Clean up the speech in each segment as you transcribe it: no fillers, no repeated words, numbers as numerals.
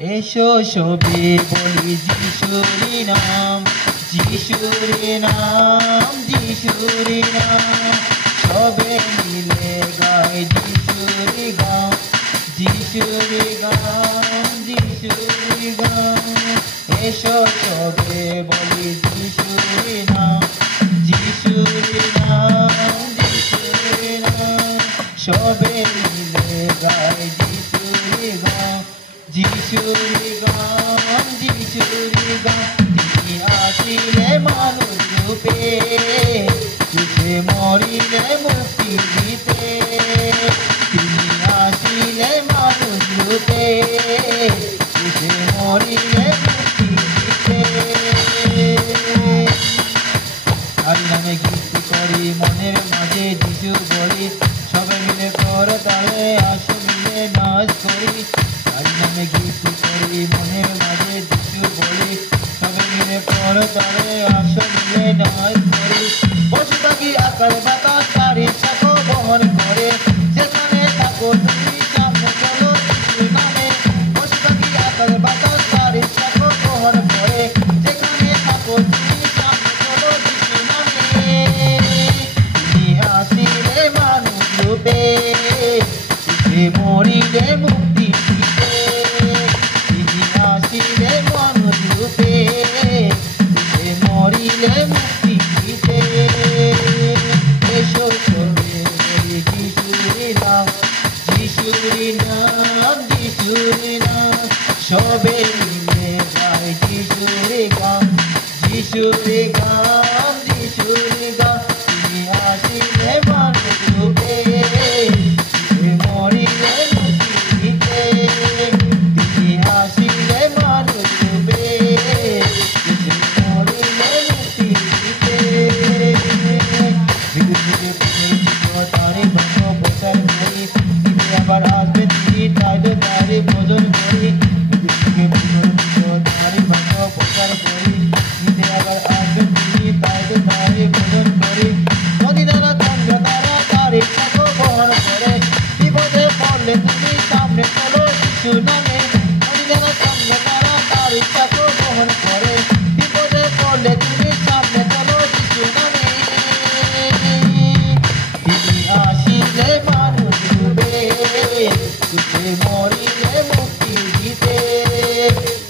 এসো সবে বলি যিশুরি নাম, যিশুরি নাম, যিশুরি নাম। সবে মিলে গায় যিশুরি গান, যিশুরি গান, যিশুরি গান। এসো সবে বলি যিশুরি নাম, যিশুরি নাম, যিশুরি নাম। সবে মিলে গায় যিশুরি গান, যিশুরি গান, যিশুরি গান। তিনি আসিলে মানুষ রূপে, ক্রুশে মরিলে মুক্তি দিতে। তিনি আসিলে মানুষ রূপে, ক্রুশে মরিলে মুক্তি দিতে। তারি নামে গীত করি মনের মাঝে যিশু বলি, সবাই মিলে করো তালে আসো মিলে নাচ করি। তারি নামে গীত করি মনের মাঝে যিশু বলি, সবাই মিলে করো তালে আসো মিলে নাচ করি। পশু পাখি আকার বাতাস তারি শাখো বহন করে, যেখানে থাকো তুমি সামনে চলো যিশু নামে। পশু পাখি আকার বাতাস তারি শাখো বহন করে, যেখানে থাকো তুমি সামনে চলো যিশু নামে। তিনি আসিলে মানুষ রূপে, ক্রুশে মরিলে মুক্তি দিতে। তিনি আসিলে মানুষ রূপে, ক্রুশে মরিলে মুক্তি দিতে। এসো সবে বলি যিশুরি নাম, যিশুরি নাম, যিশুরি নাম। সবে মিলে গায় যিশুরি গান, যিশুরি গান, যিশুরি গান। তিনি আসিলে মানুষ রূপে, ক্রুশে মরিলে মুক্তি দিতে। তিনি আসিলে মানুষ রূপে, ক্রুশে মরিলে মুক্তি দিতে। তারে ভক্ত প্রচার করি, তিনি আবার আসবেন তিনি তাই তো তারে ভজন করি। তারে ভক্ত প্রচার করি, তিনি আবার আসবেন তিনি তাই তো তারে ভজন করি। নদী নালা চন্দ্র তারা তারে সাথে বহন করে, বিপদে পড়লে তুমি সামনে চলো যিশু নামে। নদী নালা চন্দ্র তারা তারে সাথে বহন করে, বিপদে পড়লে তুমি সামনে চলো যিশু নামে। তিনি আসিলে মানুষ রূপে, ক্রুশে মরিলে মুক্তি দিতে।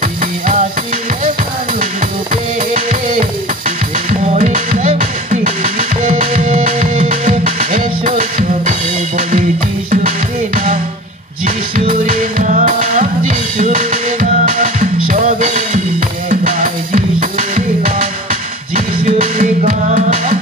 তিনি আসিলে মানুষ রূপে, ক্রুশে মরিলে মুক্তি দিতে। এসো সবে বলি যিশুরি নাম, যিশুরি নাম, যিশুরি নাম। সবে মিলে গায় যিশুরি গান, যিশুরি গান,